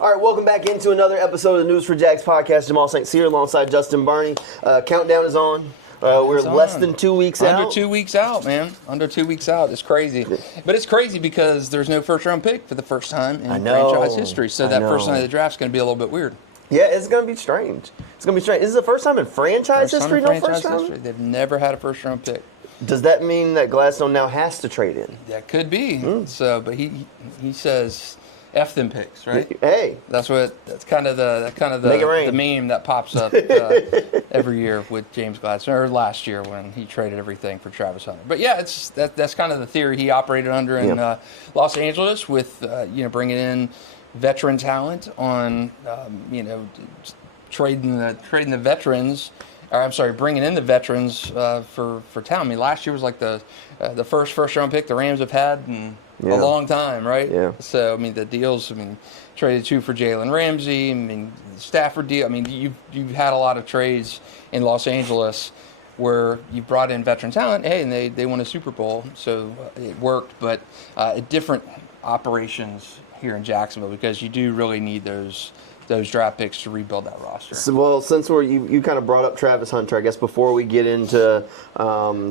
All right, welcome back into another episode of the News4JAGS podcast. Jamal St. Cyr alongside Justin Barney. Countdown is on. We're less than 2 weeks out. Under 2 weeks out, man. Under 2 weeks out. It's crazy. But it's crazy because there's no first-round pick for the first time in franchise history. So that first night of the draft is going to be a little bit weird. Yeah, it's going to be strange. It's going to be strange. This is the first time in franchise history, no first round? They've never had a first-round pick. Does that mean that Gladstone now has to trade in? That could be. So, but he says F them picks, right? Hey, that's kind of the meme that pops up every year with James Gladstone, or last year when he traded everything for Travis Hunter. But yeah, that's kind of the theory he operated under in Los Angeles with bringing in veteran talent on trading the veterans. Or, I'm sorry, bringing in the veterans for talent. I mean, last year was like the first round pick the Rams have had in a long time, right? Yeah. So, I mean, the deals, traded 2 for Jalen Ramsey, Stafford deal. You've had a lot of trades in Los Angeles where you brought in veteran talent, and they won a Super Bowl, so it worked. But different operations here in Jacksonville because you do really need those draft picks to rebuild that roster. So, well, since you kind of brought up Travis Hunter, I guess before we get into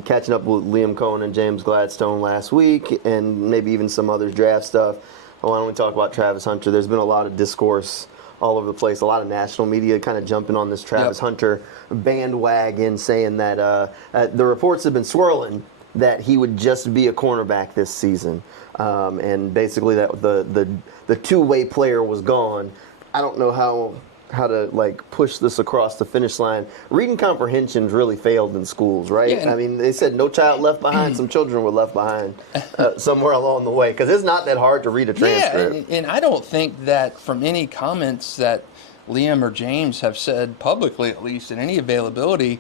catching up with Liam Coen and James Gladstone last week and maybe even some other draft stuff, why don't we talk about Travis Hunter? There's been a lot of discourse all over the place, a lot of national media kind of jumping on this Travis Hunter bandwagon, saying that the reports have been swirling that he would just be a cornerback this season, and basically that the two-way player was gone. I don't know how to push this across the finish line. Reading comprehension's really failed in schools, right? Yeah, they said no child left behind. Some children were left behind somewhere along the way because it's not that hard to read a transcript. Yeah, and I don't think that from any comments that Liam or James have said publicly, at least in any availability,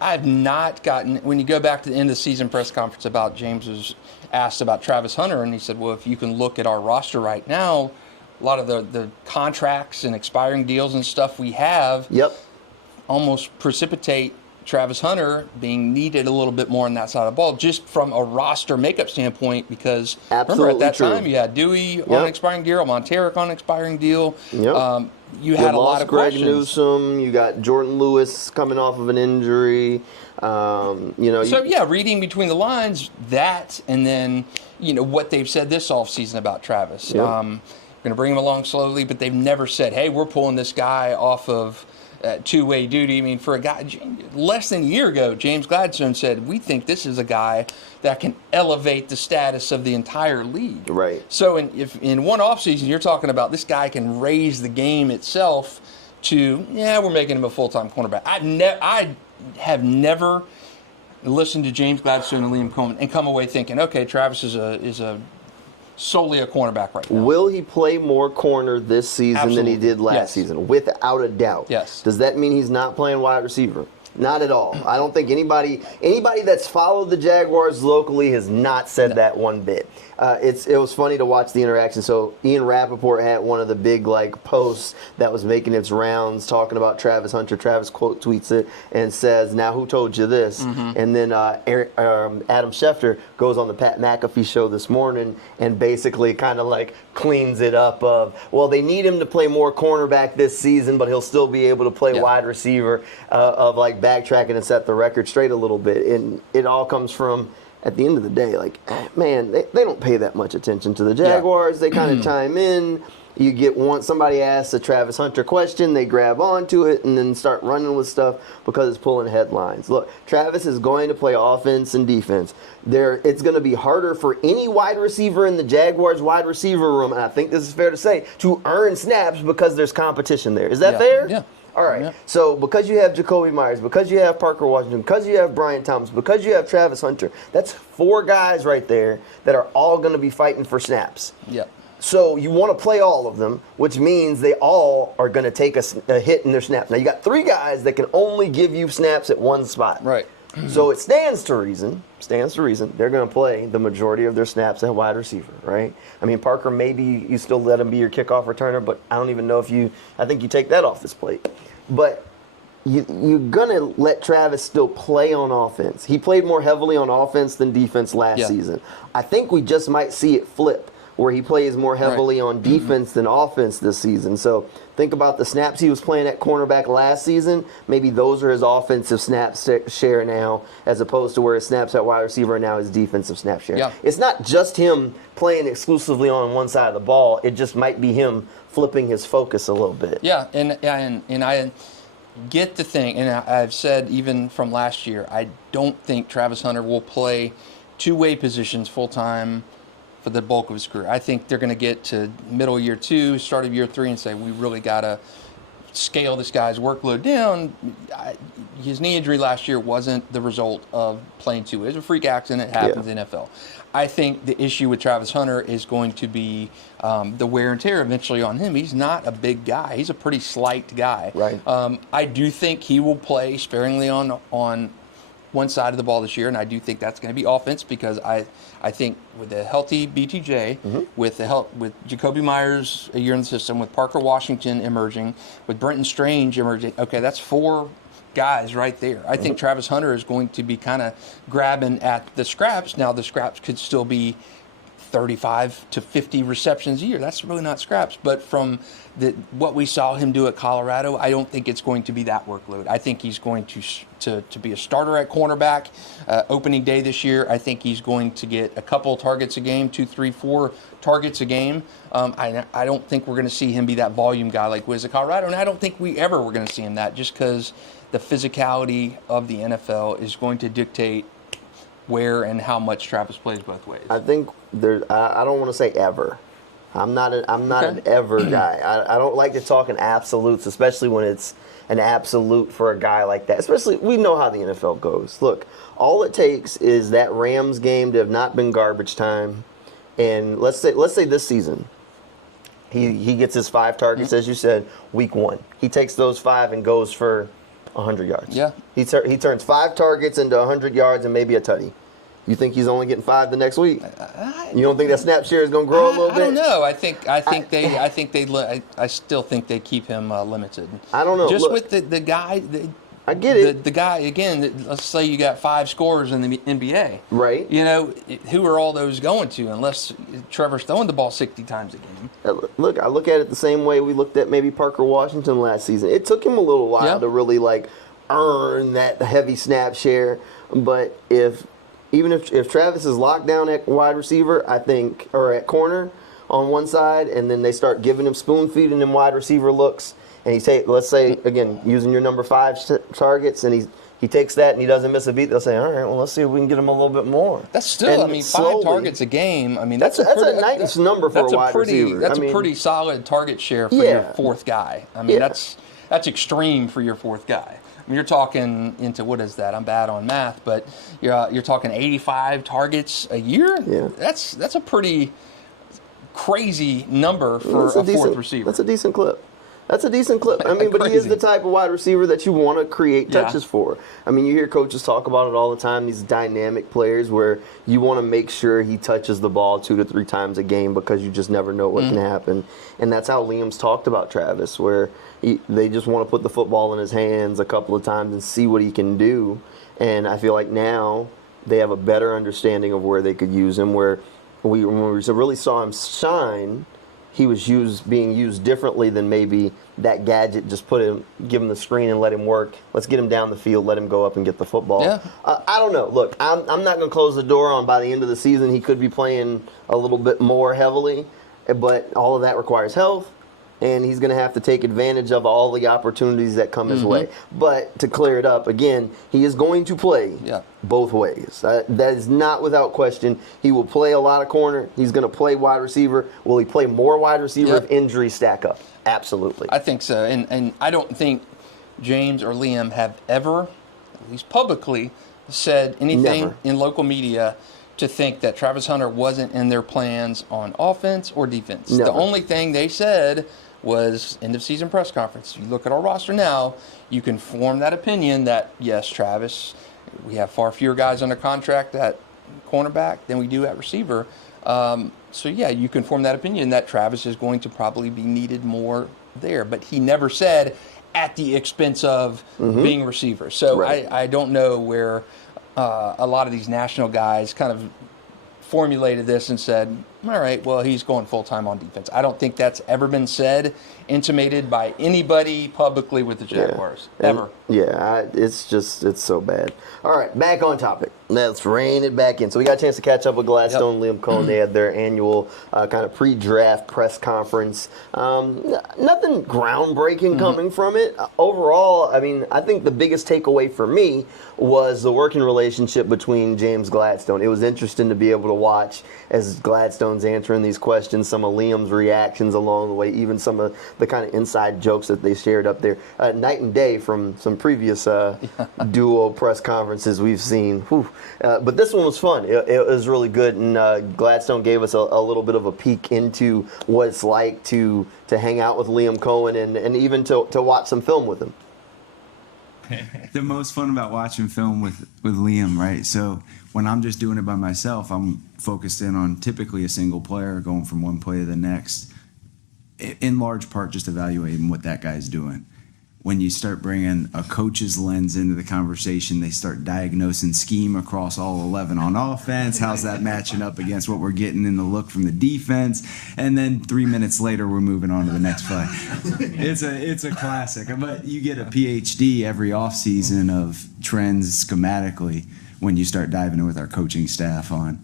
I've not gotten, when you go back to the end of the season press conference about James was asked about Travis Hunter, and he said, well, if you can look at our roster right now, a lot of the contracts and expiring deals and stuff we have almost precipitate Travis Hunter being needed a little bit more on that side of the ball, just from a roster makeup standpoint, because remember at that time you had Dewey on an expiring deal, Monteric on an expiring deal. You had a lot of Greg questions. Newsome, you got Jordan Lewis coming off of an injury. Reading between the lines, that, and then what they've said this offseason about Travis. Going to bring him along slowly, but they've never said, hey, we're pulling this guy off of two-way duty. For a guy, less than a year ago, James Gladstone said, we think this is a guy that can elevate the status of the entire league. Right. So if in one offseason you're talking about this guy can raise the game itself to, we're making him a full-time cornerback. I have never listened to James Gladstone and Liam Coen and come away thinking, okay, Travis is a solely a cornerback right now. Will he play more corner this season than he did last season? Without a doubt. Yes. Does that mean he's not playing wide receiver? Not at all. I don't think anybody that's followed the Jaguars locally has not said that one bit. It was funny to watch the interaction. So Ian Rappaport had one of the big posts that was making its rounds talking about Travis Hunter. Travis quote tweets it and says, "Now who told you this?" And then Adam Schefter goes on the Pat McAfee show this morning and basically kind of cleans it up of, well, they need him to play more cornerback this season, but he'll still be able to play wide receiver, of backtracking and set the record straight a little bit. And it all comes from, at the end of the day, they don't pay that much attention to the Jaguars. They kind of chime in. You get somebody asks a Travis Hunter question, they grab onto it and then start running with stuff because it's pulling headlines. Look, Travis is going to play offense and defense. It's going to be harder for any wide receiver in the Jaguars wide receiver room, and I think this is fair to say, to earn snaps because there's competition there. Is that fair? Yeah. All right. So because you have Jacoby Myers, because you have Parker Washington, because you have Brian Thomas, because you have Travis Hunter, that's 4 guys right there that are all going to be fighting for snaps. Yep. So you want to play all of them, which means they all are going to take a hit in their snaps. Now, you got 3 guys that can only give you snaps at one spot. Right. So it stands to reason they're going to play the majority of their snaps at wide receiver, right? Parker, maybe you still let him be your kickoff returner, but I don't even know I think you take that off his plate. But you're going to let Travis still play on offense. He played more heavily on offense than defense last season. I think we just might see it flip, where he plays more heavily on defense than offense this season. So think about the snaps he was playing at cornerback last season. Maybe those are his offensive snap share now, as opposed to where his snaps at wide receiver are now his defensive snap share. Yeah. It's not just him playing exclusively on one side of the ball. It just might be him flipping his focus a little bit. Yeah, and I get the thing, and I've said even from last year, I don't think Travis Hunter will play two-way positions full-time for the bulk of his career. I think they're going to get to middle year 2, start of year 3, and say, we really got to scale this guy's workload down. His knee injury last year wasn't the result of playing two ways. It was a freak accident. It happens in the NFL. I think the issue with Travis Hunter is going to be the wear and tear eventually on him. He's not a big guy. He's a pretty slight guy. Right. I do think he will play sparingly on one side of the ball this year, and I do think that's going to be offense, because I think with a healthy BTJ, with Jacoby Myers a year in the system, with Parker Washington emerging, with Brenton Strange emerging, okay, that's 4 guys right there. I think Travis Hunter is going to be kind of grabbing at the scraps. Now, the scraps could still be 35 to 50 receptions a year. That's really not scraps. But from what we saw him do at Colorado, I don't think it's going to be that workload. I think he's going to be a starter at cornerback opening day this year. I think he's going to get a couple targets a game, 2, 3, 4 targets a game. I don't think we're going to see him be that volume guy like Wiz at Colorado, and I don't think we ever were going to see him that, just because the physicality of the NFL is going to dictate where and how much Travis plays both ways. I think I don't want to say ever. I'm not an ever guy. I don't like to talk in absolutes, especially when it's an absolute for a guy like that. Especially, we know how the NFL goes. Look, all it takes is that Rams game to have not been garbage time, and let's say this season, he gets his 5 targets, as you said, week 1. He takes those 5 and goes for 100 yards. Yeah. He turns 5 targets into 100 yards and maybe a tutty. You think he's only getting 5 the next week? You don't think that snap share is going to grow a little bit? I don't know. I still think they keep him limited. I don't know. Just Look, with the guy. I get it. The guy, again, let's say you got 5 scorers in the NBA. Right. You know, who are all those going to, unless Trevor's throwing the ball 60 times a game? Look, I look at it the same way we looked at maybe Parker Washington last season. It took him a little while to really earn that heavy snap share. But if Travis is locked down at wide receiver, I think, or at corner on one side, and then they start giving him spoon feeding him wide receiver looks, and let's say, again, using your number 5 targets, and he takes that and he doesn't miss a beat, they'll say, all right, well, let's see if we can get him a little bit more. That's still, and 5 targets a game. I mean, that's a nice number for a wide receiver. That's a pretty solid target share for your 4th guy. I mean, that's extreme for your 4th guy. I mean, you're talking into, what is that? I'm bad on math, but you're talking 85 targets a year. Yeah. That's a pretty crazy number for a 4th receiver. That's a decent clip. I mean, but he is the type of wide receiver that you want to create touches for. I mean, you hear coaches talk about it all the time, these dynamic players where you want to make sure he touches the ball 2 to 3 times a game, because you just never know what can happen. And that's how Liam's talked about Travis, where they just want to put the football in his hands a couple of times and see what he can do. And I feel like now they have a better understanding of where they could use him, where when we really saw him shine, he was being used differently than maybe that gadget. Just give him the screen and let him work. Let's get him down the field, let him go up and get the football. Yeah. I don't know. Look, I'm not going to close the door on by the end of the season he could be playing a little bit more heavily, but all of that requires health, and he's going to have to take advantage of all the opportunities that come his way. But to clear it up, again, he is going to play both ways. That is not without question. He will play a lot of corner. He's going to play wide receiver. Will he play more wide receiver if injuries stack up? Absolutely. I think so. And I don't think James or Liam have ever, at least publicly, said anything in local media to think that Travis Hunter wasn't in their plans on offense or defense. Never. The only thing they said was end of season press conference. If you look at our roster now, you can form that opinion that, yes, Travis, we have far fewer guys under contract at cornerback than we do at receiver. So, you can form that opinion that Travis is going to probably be needed more there. But he never said at the expense of being a receiver. So I don't know where a lot of these national guys kind of formulated this and said, all right, well, he's going full-time on defense. I don't think that's ever been said, intimated by anybody publicly with the Jaguars, ever. It's so bad. All right, back on topic. Let's rein it back in. So we got a chance to catch up with Gladstone, Liam Coen. They had their annual kind of pre-draft press conference. Nothing groundbreaking coming from it. Overall, I mean, I think the biggest takeaway for me was the working relationship between James Gladstone. It was interesting to be able to watch as Gladstone's answering these questions, some of Liam's reactions along the way, even some of the kind of inside jokes that they shared up there. Night and day from some previous duo press conferences we've seen. But this one was fun. It was really good, and Gladstone gave us a little bit of a peek into what it's like to hang out with Liam Coen and even to watch some film with him. The most fun about watching film with Liam, right? So when I'm just doing it by myself, I'm focused in on typically a single player, going from one play to the next, in large part just evaluating what that guy's doing. When you start bringing a coach's lens into the conversation, they start diagnosing scheme across all 11 on offense. How's that matching up against what we're getting in the look from the defense? And then 3 minutes later, we're moving on to the next play. It's a classic. But you get a PhD every offseason of trends schematically when you start diving in with our coaching staff on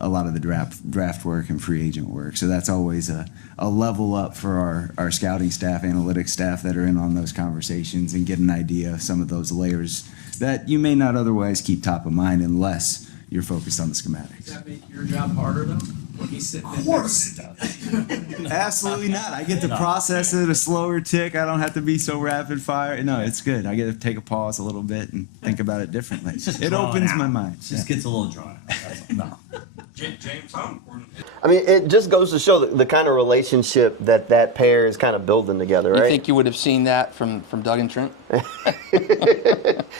a lot of the draft work and free agent work. So that's always a level up for our scouting staff, analytics staff that are in on those conversations and get an idea of some of those layers that you may not otherwise keep top of mind unless you're focused on the schematics. Does that make your job harder, though, when he's sitting in there? Of course it does. Absolutely not. I get to process it a slower tick. I don't have to be so rapid fire. No, it's good. I get to take a pause a little bit and think about it differently. It opens my mind. It just gets a little drawn out. No. James, how important is I mean, it just goes to show the kind of relationship that pair is kind of building together, right? You think you would have seen that from Doug and Trent?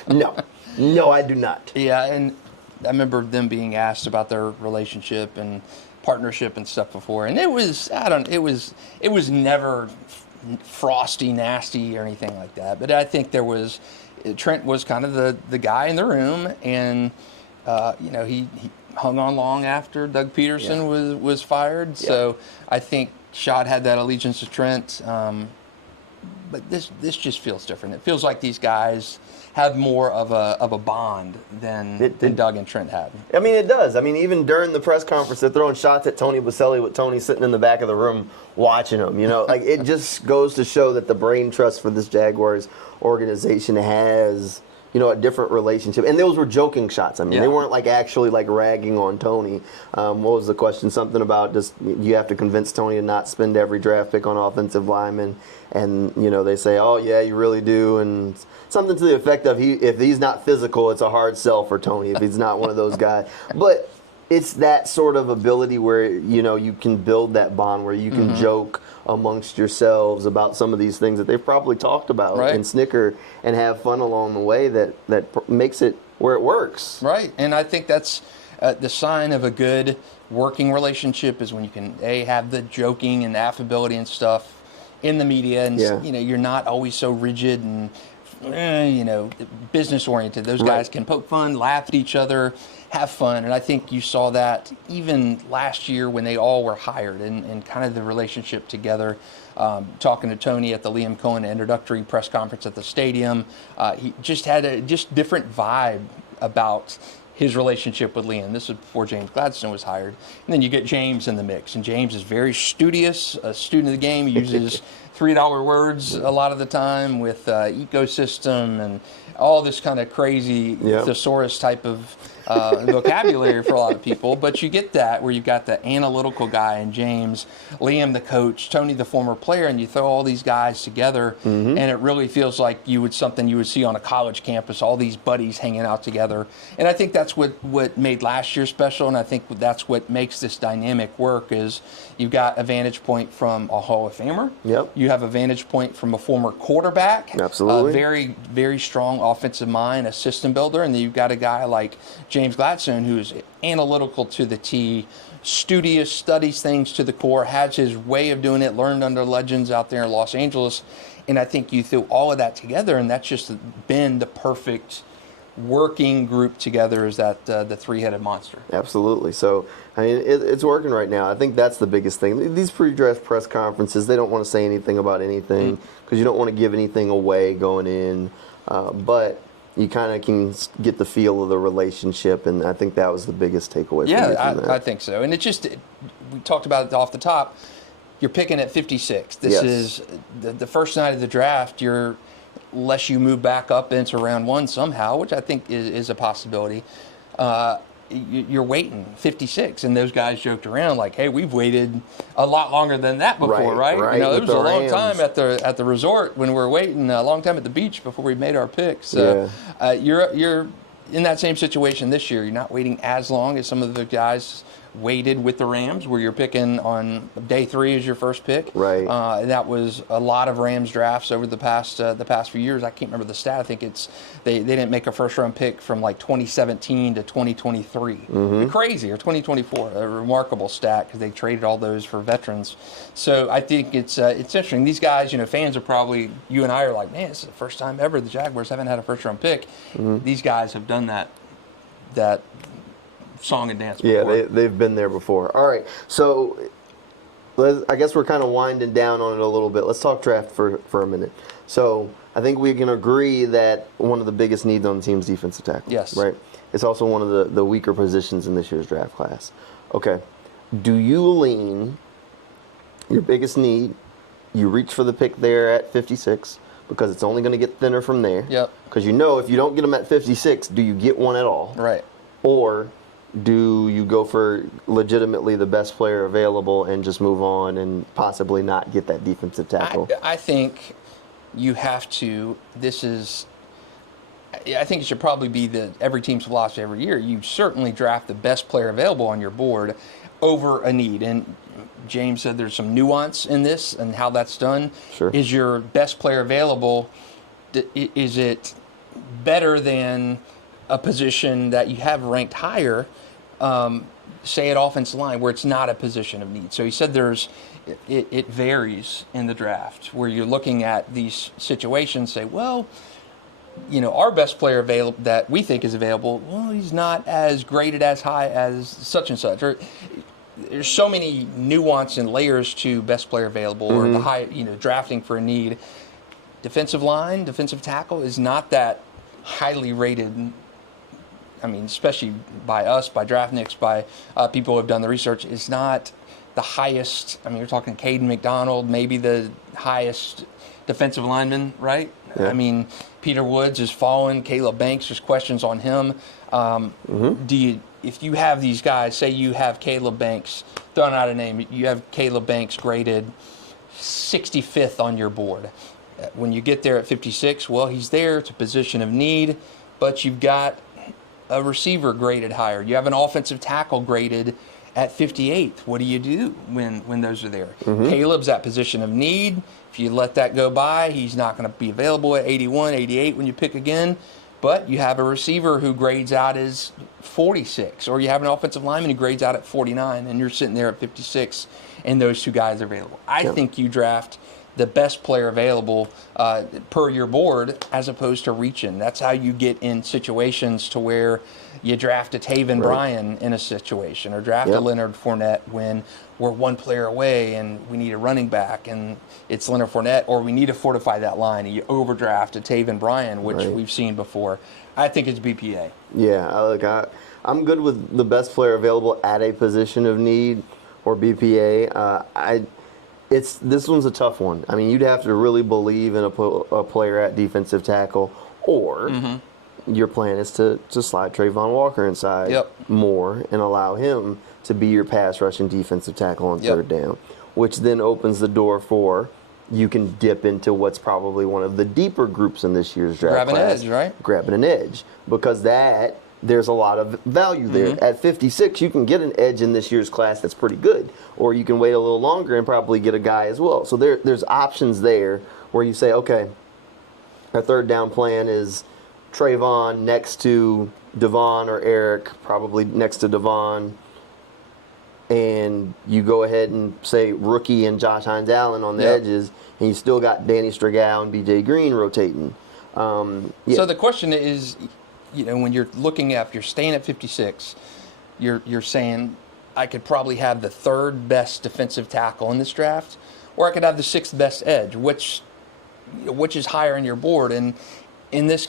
No, I do not. Yeah, and I remember them being asked about their relationship and partnership and stuff before, and it was never frosty, nasty or anything like that. But I think Trent was kind of the guy in the room, and he hung on long after Doug Peterson was fired. Yeah. So I think Shad had that allegiance to Trent. But this just feels different. It feels like these guys have more of a bond than Doug and Trent had. I mean, it does. I mean, even during the press conference, they're throwing shots at Tony Baselli with Tony sitting in the back of the room watching him. Like it just goes to show that the brain trust for this Jaguars organization has a different relationship. And those were joking shots. I mean, they weren't like actually like ragging on Tony. What was the question? Something about just you have to convince Tony to not spend every draft pick on offensive linemen. And, they say, oh, yeah, you really do. And something to the effect of if he's not physical, it's a hard sell for Tony if he's not one of those guys. But it's that sort of ability where, you can build that bond where you can joke amongst yourselves about some of these things that they've probably talked about and snicker and have fun along the way that makes it where it works. Right. And I think that's the sign of a good working relationship is when you can, have the joking and affability and stuff in the media and, you're not always so rigid and, business oriented. Those guys can poke fun, laugh at each other, have fun. And I think you saw that even last year when they all were hired and kind of the relationship together. Talking to Tony at the Liam Coen introductory press conference at the stadium, he just had a different vibe about his relationship with Liam. This was before James Gladstone was hired. And then you get James in the mix. And James is very studious, a student of the game. He uses $3 words a lot of the time with ecosystem and all this kind of crazy thesaurus type of vocabulary for a lot of people. But you get that where you've got the analytical guy in James, Liam the coach, Tony the former player, and you throw all these guys together, and it really feels like something you would see on a college campus, all these buddies hanging out together. And I think that's what made last year special, and I think that's what makes this dynamic work is you've got a vantage point from a Hall of Famer. Yep. You have a vantage point from a former quarterback. Absolutely. A very, very strong offensive mind, a system builder, and then you've got a guy like James Gladstone who's analytical to the T, studious, studies things to the core, has his way of doing it, learned under legends out there in Los Angeles. And I think you threw all of that together, and that's just been the perfect working group together as that the three-headed monster. Absolutely. So, I mean, it's working right now. I think that's the biggest thing. These pre-draft press conferences, they don't want to say anything about anything because you don't want to give anything away going in. But you kind of can get the feel of the relationship, and I think that was the biggest takeaway. Yeah, I think so. And we talked about it off the top. You're picking at 56. This is the first night of the draft. Unless you move back up into round one somehow, which I think is a possibility, you're waiting 56. And those guys joked around like, hey, we've waited a lot longer than that before, right? You know, it was a long time at the resort when we were waiting, a long time at the beach before we made our picks. You're in that same situation this year. You're not waiting as long as some of the guys waited with the Rams, where you're picking on day 3 as your first pick. Right. That was a lot of Rams drafts over the past few years. I can't remember the stat. I think it's they didn't make a first round pick from like 2017 to 2023. Crazy, or 2024. A remarkable stat because they traded all those for veterans. So I think it's interesting. These guys, you know, fans are probably, you and I are like, man, this is the first time ever the Jaguars haven't had a first round pick. These guys have done that song and dance before. Yeah, they've been there before. All right, so I guess we're kind of winding down on it a little bit. Let's talk draft for a minute. So I think we can agree that one of the biggest needs on the team is defensive tackle. Yes. Right? It's also one of the weaker positions in this year's draft class. Okay. Do you lean your biggest need, you reach for the pick there at 56 because it's only going to get thinner from there? Yep. Because you know if you don't get them at 56, do you get one at all? Right. Or do you go for legitimately the best player available and just move on and possibly not get that defensive tackle? I think you have to. I think it should probably be every team's philosophy every year. You certainly draft the best player available on your board over a need. And James said there's some nuance in this and how that's done. Sure. Is your best player available? Is it better than a position that you have ranked higher, say at offensive line, where it's not a position of need? So he said it varies in the draft, where you're looking at these situations, say, well, you know, our best player available that we think is available, well, he's not as graded as high as such and such. Or there's so many nuance and layers to best player available or the high, you know, drafting for a need. Defensive line, defensive tackle is not that highly rated. I mean, especially by us, by Draftniks, by people who have done the research, is not the highest. I mean, you're talking Caden McDonald, maybe the highest defensive lineman, right? Yeah. I mean, Peter Woods has fallen. Caleb Banks, there's questions on him. If you have these guys, say you have Caleb Banks, throwing out a name, you have Caleb Banks graded 65th on your board. When you get there at 56, well, he's there. It's a position of need, but you've got a receiver graded higher. You have an offensive tackle graded at 58th. What do you do when those are there? Caleb's at position of need. If you let that go by, he's not going to be available at 81, 88 when you pick again. But you have a receiver who grades out as 46, or you have an offensive lineman who grades out at 49, and you're sitting there at 56, and those two guys are available. I think you draft the best player available per your board as opposed to reaching. That's how you get in situations to where you draft a Taven Bryan in a situation, or draft a Leonard Fournette when we're one player away and we need a running back and it's Leonard Fournette, or we need to fortify that line and you overdraft a Taven Bryan, which we've seen before. I think it's BPA. Yeah, I'm good with the best player available at a position of need, or BPA. This one's a tough one. I mean, you'd have to really believe in a player at defensive tackle, or your plan is to slide Trayvon Walker inside more and allow him to be your pass rushing defensive tackle on third down, which then opens the door for you can dip into what's probably one of the deeper groups in this year's draft Grabbing class. an edge, right? Grabbing an edge, because there's a lot of value there. At 56, you can get an edge in this year's class that's pretty good, or you can wait a little longer and probably get a guy as well. So there's options there where you say, okay, our third down plan is Trayvon next to Devon or Eric, probably next to Devon, and you go ahead and say rookie and Josh Hines-Allen on the edges, and you still got Danny Strogow and BJ Green rotating. So the question is, when you're looking at, if you're staying at 56, you're saying I could probably have the 3rd best defensive tackle in this draft, or I could have the 6th best edge. Which is higher on your board? And in this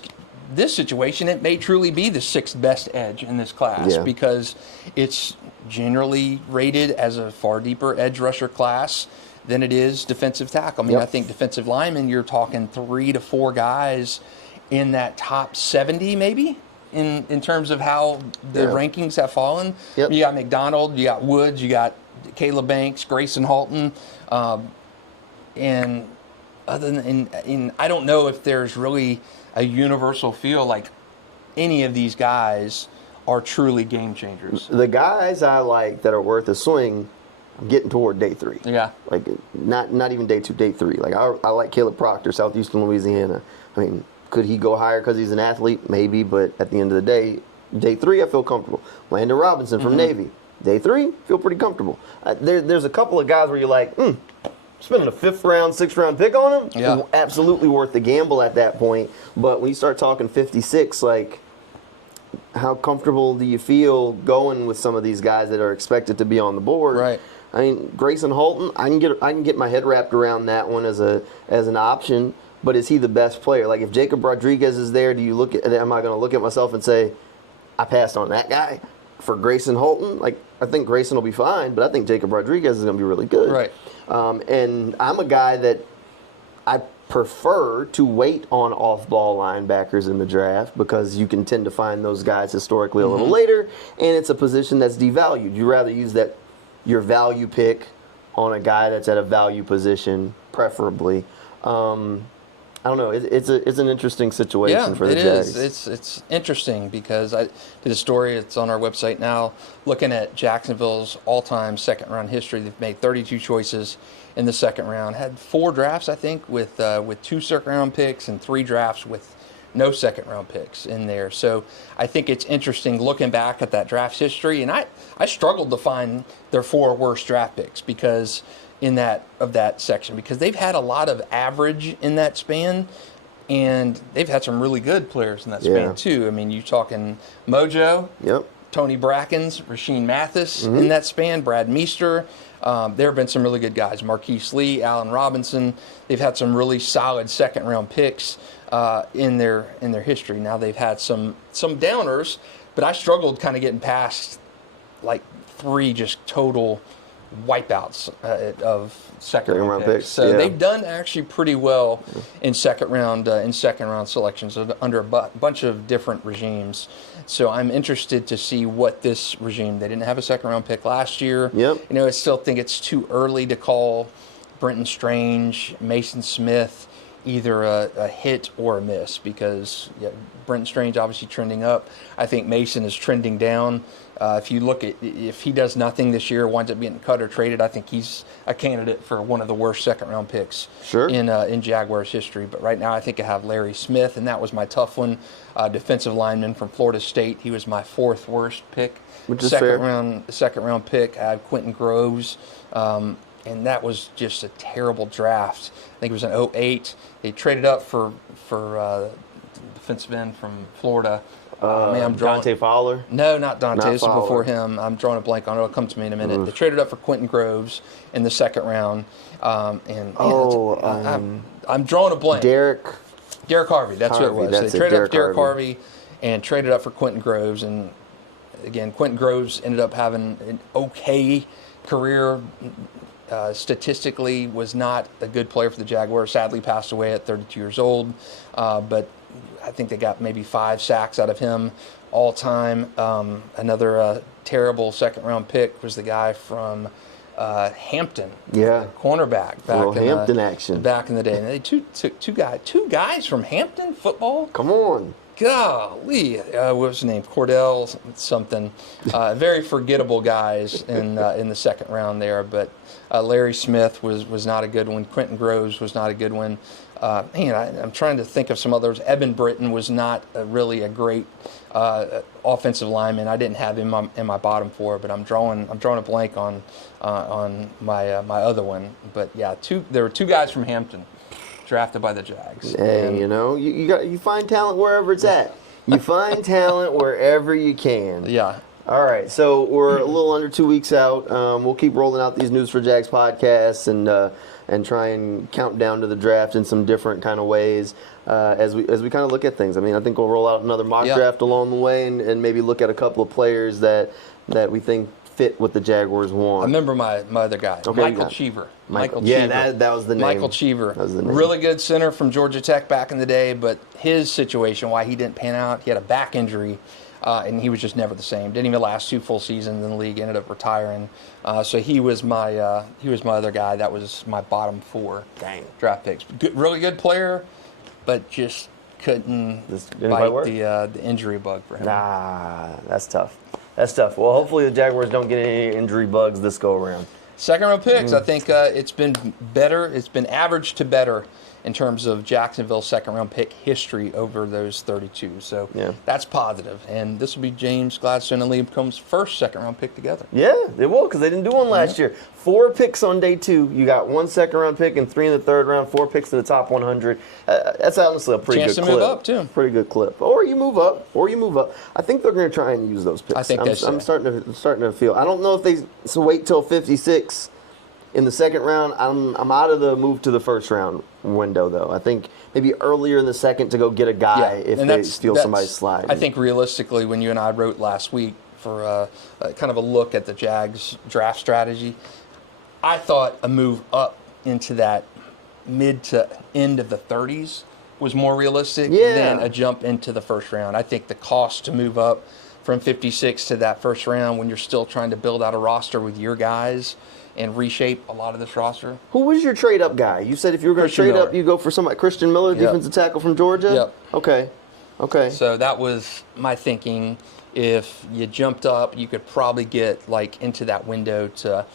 situation, it may truly be the 6th best edge in this class because it's generally rated as a far deeper edge rusher class than it is defensive tackle. I mean, I think defensive linemen, you're talking 3 to 4 guys in that top 70 maybe in terms of how the rankings have fallen. You got McDonald, you got Woods, you got Caleb Banks, Grayson Halton, and other than, I don't know if there's really a universal feel like any of these guys are truly game changers. The guys I like that are worth a swing, I'm getting toward day 3. Yeah. Like, not even day 2, day 3. Like, I like Caleb Proctor, Southeastern Louisiana. I mean, could he go higher because he's an athlete? Maybe, but at the end of the day 3, I feel comfortable. Landon Robinson from Navy. Day 3, feel pretty comfortable. There's a couple of guys where you're like, spending a 5th round, 6th round pick on him, absolutely worth the gamble at that point. But when you start talking 56, like, how comfortable do you feel going with some of these guys that are expected to be on the board? Right. I mean, Grayson Halton, I can get my head wrapped around that one as an option. But is he the best player? Like, if Jacob Rodriguez is there, am I going to look at myself and say, I passed on that guy for Grayson Halton? Like, I think Grayson will be fine, but I think Jacob Rodriguez is going to be really good. Right. And I'm a guy that I prefer to wait on off-ball linebackers in the draft because you can tend to find those guys historically a little later, and it's a position that's devalued. You'd rather use your value pick on a guy that's at a value position, preferably. I don't know. It's an interesting situation for the Jags. It's interesting because I did a story. It's on our website now, looking at Jacksonville's all-time second-round history. They've made 32 choices in the second round. Had 4 drafts, I think, with 2 second-round picks and 3 drafts with no second-round picks in there. So I think it's interesting looking back at that draft history. And I struggled to find their 4 worst draft picks because that section, because they've had a lot of average in that span, and they've had some really good players in that span too. I mean, you're talking Mojo, Tony Brackens, Rasheem Mathis in that span, Brad Meester. There have been some really good guys, Marquise Lee, Allen Robinson. They've had some really solid second-round picks in their history. Now they've had some downers, but I struggled kind of getting past like 3 just total wipeouts of second-round picks. So they've done actually pretty well in second-round selections under a bunch of different regimes. So I'm interested to see what this regime. They didn't have a second-round pick last year. I still think it's too early to call Brenton Strange, Mason Smith either a hit or a miss because Brenton Strange obviously trending up. I think Mason is trending down. If you look at, if he does nothing this year, winds up getting cut or traded, I think he's a candidate for one of the worst second-round picks in Jaguars history. But right now I think I have Larry Smith, and that was my tough one. Defensive lineman from Florida State. He was my 4th worst pick. Which is fair. Second round pick. I had Quentin Groves, and that was just a terrible draft. I think it was an 2008. They traded up for defensive end from Florida. Dante Fowler? No, not Dante. This was before him. I'm drawing a blank on it. It'll come to me in a minute. They traded up for Quentin Groves in the second round. I'm drawing a blank. Derek Harvey. That's who it was. They traded up for Derek Harvey and traded up for Quentin Groves. And again, Quentin Groves ended up having an okay career. Statistically, was not a good player for the Jaguars. Sadly, passed away at 32 years old. But I think they got maybe 5 sacks out of him all time. Another terrible second-round pick was the guy from Hampton, cornerback back in the day. And they two guys from Hampton football. Come on. Golly, what was his name? Cordell something. Very forgettable guys in the second round there. But Larry Smith was not a good one. Quentin Groves was not a good one. I'm trying to think of some others. Evan Britton was not really a great offensive lineman. I didn't have him in my bottom 4, but I'm drawing a blank on my other one. But yeah, there were 2 guys from Hampton drafted by the Jags. And you find talent wherever it's at. You find talent wherever you can. Yeah. All right, so we're a little under 2 weeks out. We'll keep rolling out these News4JAGS podcasts and try and count down to the draft in some different kind of ways as we kind of look at things. I mean, I think we'll roll out another mock draft along the way and maybe look at a couple of players that we think fit what the Jaguars want. I remember my other guy, Okay, Michael Cheever. Michael Yeah, Cheever. that was the name. Michael Cheever. That was the name. Really good center from Georgia Tech back in the day, but his situation, why he didn't pan out, he had a back injury, and he was just never the same. Didn't even last 2 full seasons in the league. Ended up retiring. So he was my other guy. That was my bottom 4 draft picks. Really good player, but just couldn't bite the injury bug for him. Nah, that's tough. That's tough. Well, hopefully the Jaguars don't get any injury bugs this go around. Second-round picks, I think it's been better. It's been average to better in terms of Jacksonville's second-round pick history over those 32. So that's positive. And this will be James Gladstone and Liam Coen's first second-round pick together. Yeah, they will, because they didn't do one last year. 4 picks on day 2. You got 1 second-round pick and 3 in the third round, 4 picks in the top 100. That's honestly a pretty Chance good to clip. move up, too. Pretty good clip. Or you move up. I think they're going to try and use those picks. I think I'm starting to feel. I don't know if they wait till 56 in the second round. I'm out of the move to the first round window, though. I think maybe earlier in the second to go get a guy if they feel somebody's sliding. I think realistically, when you and I wrote last week for kind of a look at the Jags draft strategy, I thought a move up into that mid to end of the 30s was more realistic than a jump into the first round. I think the cost to move up from 56 to that first round when you're still trying to build out a roster with your guys and reshape a lot of this roster. Who was your trade up guy? You said if you were going to trade up, you go for somebody. Christian Miller, defensive tackle from Georgia? Yep. Okay. So that was my thinking. If you jumped up, you could probably get like into that window to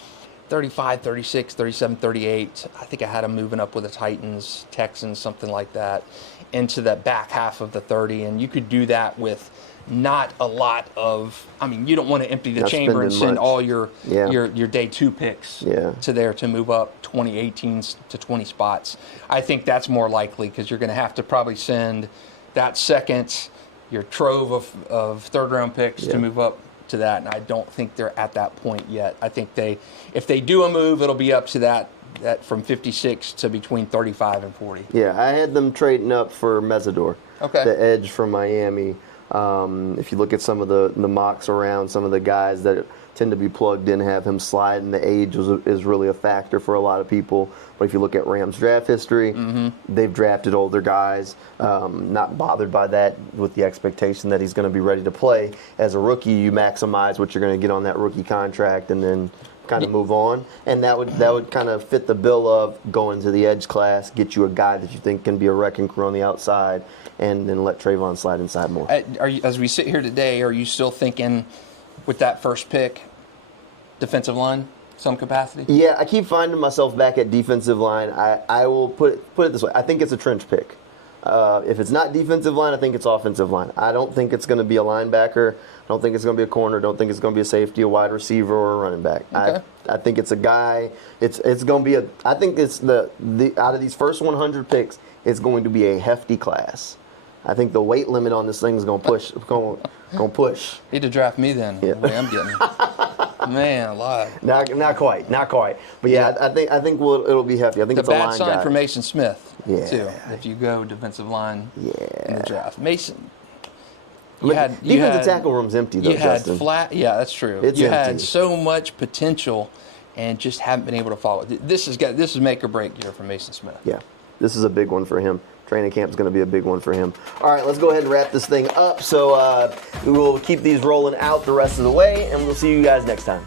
35, 36, 37, 38. I think I had him moving up with the Titans, Texans, something like that, into that back half of the 30. And you could do that with not a lot of, I mean, you don't want to empty the chamber and send all your day 2 picks to there to move up 20, 18 to 20 spots. I think that's more likely because you're going to have to probably send that second, your trove of third-round picks to move up to that, and I don't think they're at that point yet. I think if they do a move, it'll be up to that from 56 to between 35 and 40. Yeah, I had them trading up for Mesidor, the edge from Miami. If you look at some of the mocks around, some of the guys that tend to be plugged in have him slide, and the age is really a factor for a lot of people. But if you look at Rams draft history, they've drafted older guys, not bothered by that with the expectation that he's going to be ready to play. As a rookie, you maximize what you're going to get on that rookie contract and then kind of move on. And that would kind of fit the bill of going to the edge class, get you a guy that you think can be a wrecking crew on the outside, and then let Trayvon slide inside more. As we sit here today, are you still thinking with that first pick, defensive line, some capacity? Yeah, I keep finding myself back at defensive line. I will put it this way. I think it's a trench pick. If it's not defensive line, I think it's offensive line. I don't think it's going to be a linebacker. I don't think it's going to be a corner. I don't think it's going to be a safety, a wide receiver, or a running back. Okay. I think it's a guy. It's going to be I think it's the out of these first 100 picks, it's going to be a hefty class. I think the weight limit on this thing is going to push. Going to push. Need to draft me then. The way I'm getting. Man, alive. Not quite. But I think it'll be hefty. I think it's a line guy. The bad sign for Mason Smith, too. If you go defensive line in the draft. Mason, defensive tackle room's empty though. You had Justin. flat. Yeah, that's true. It's you empty. had so much potential, and just haven't been able to follow it. This is make or break year for Mason Smith. Yeah, this is a big one for him. Training camp is going to be a big one for him. All right, let's go ahead and wrap this thing up. So we will keep these rolling out the rest of the way, and we'll see you guys next time.